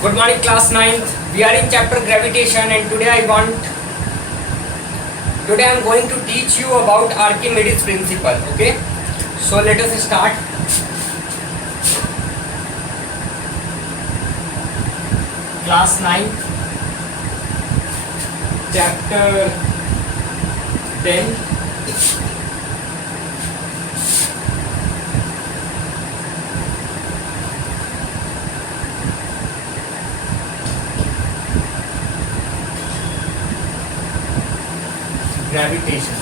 Good morning, class 9th. We are in chapter gravitation, and today I am going to teach you about Archimedes principle. Okay, so let us start. Class 9th, chapter 10. Gravitation.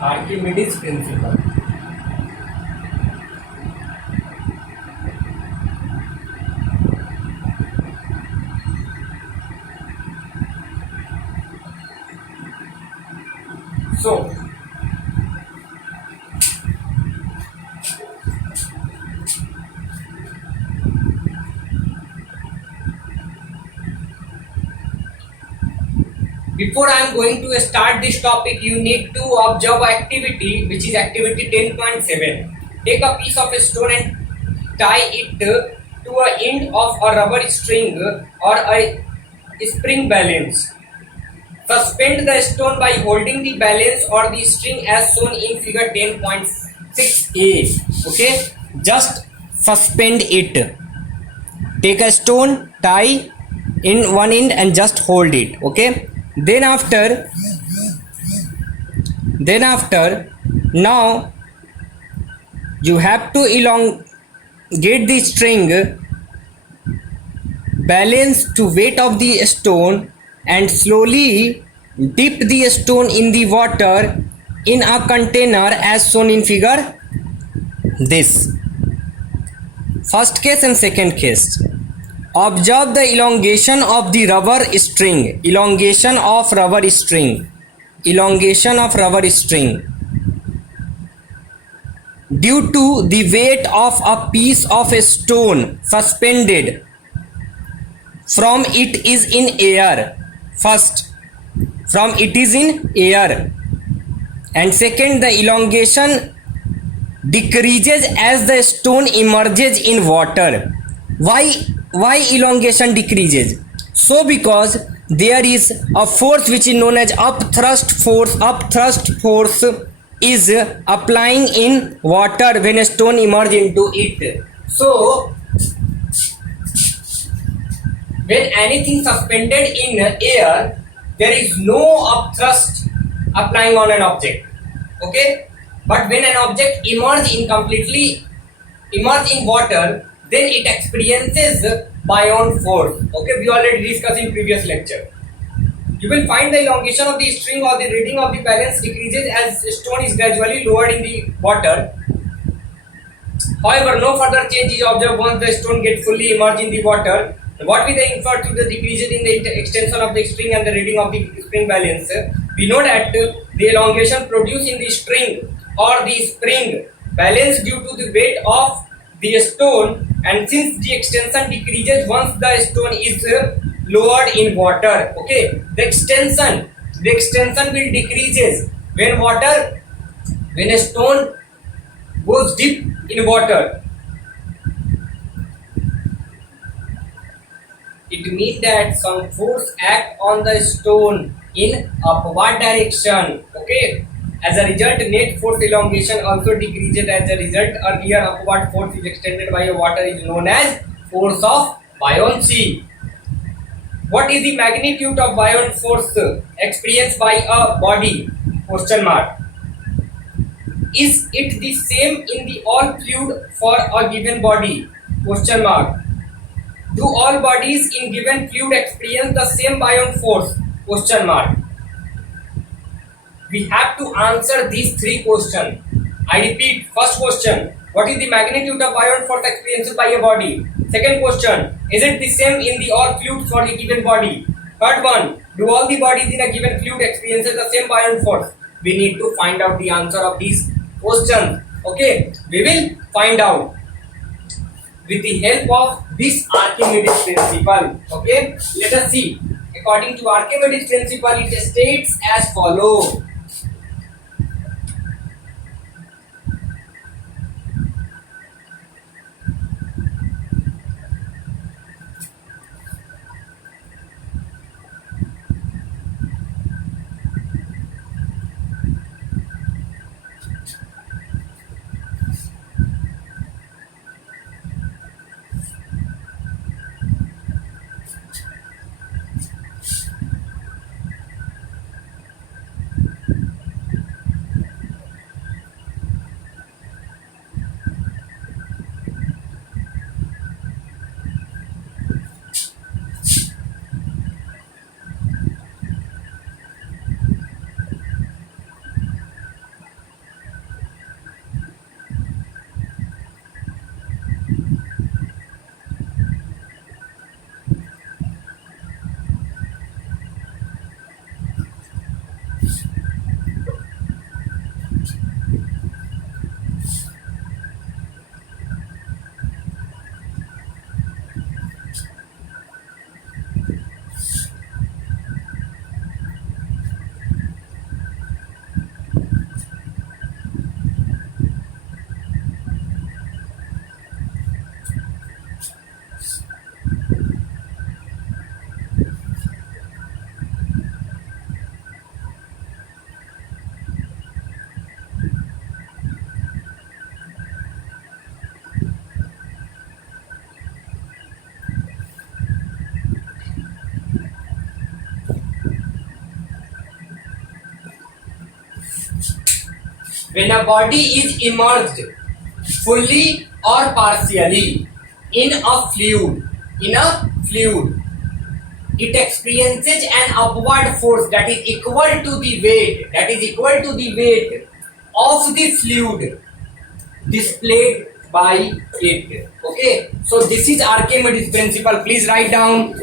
Archimedes principle. So, before I am going to start this topic, you need to observe activity, which is activity 10.7. Take a piece of stone and tie it to a end of a rubber string or a spring balance. Suspend the stone by holding the balance or the string as shown in figure 10.6a. Okay, just suspend it. Take a stone, tie in one end and just hold it. Okay, then after now you have to elongate the string, balance to weight of the stone, and slowly dip the stone in the water in a container as shown in figure this. First case and second case. Observe the elongation of the rubber string. Elongation of rubber string. Due to the weight of a piece of stone suspended from it is in air. First, from it is in air, and second, the elongation decreases as the stone emerges in water. Why elongation decreases? So because there is a force which is known as upthrust force. Upthrust force is applying in water when a stone emerges into it. So when anything suspended in air, there is no upthrust applying on an object. Okay, but when an object emerges in water, then it experiences buoyant force. Okay, we already discussed in previous lecture. You will find the elongation of the string or the reading of the balance decreases as stone is gradually lowered in the water. However, no further change is observed once the stone gets fully immersed in the water. What we then infer to the decreases in the extension of the string and the reading of the spring balance, we know that the elongation produced in the string or the spring balance due to the weight of the stone, and since the extension decreases once the stone is lowered in water. Okay, the extension will decreases when a stone goes deep in water. It means that some force act on the stone in upward direction. Okay, as a result, net force elongation also decreases. As a result, earlier upward force is extended by a water is known as force of buoyancy. What is the magnitude of buoyant force experienced by a body? Question mark. Is it the same in the all fluid for a given body? Question mark. Do all bodies in given fluid experience the same buoyant force? Question mark. We have to answer these three questions. I repeat, first question, what is the magnitude of buoyant force experienced by a body? Second question, is it the same in the all fluids for a given body? Third one, do all the bodies in a given fluid experience the same buoyant force? We need to find out the answer of these questions. Okay, we will find out. with the help of this Archimedes principle. Okay, let us see. According to Archimedes principle, it states as follows. When a body is immersed fully or partially in a fluid, it experiences an upward force that is equal to the weight of the fluid displayed by it. Okay, so this is Archimedes principle. Please write down.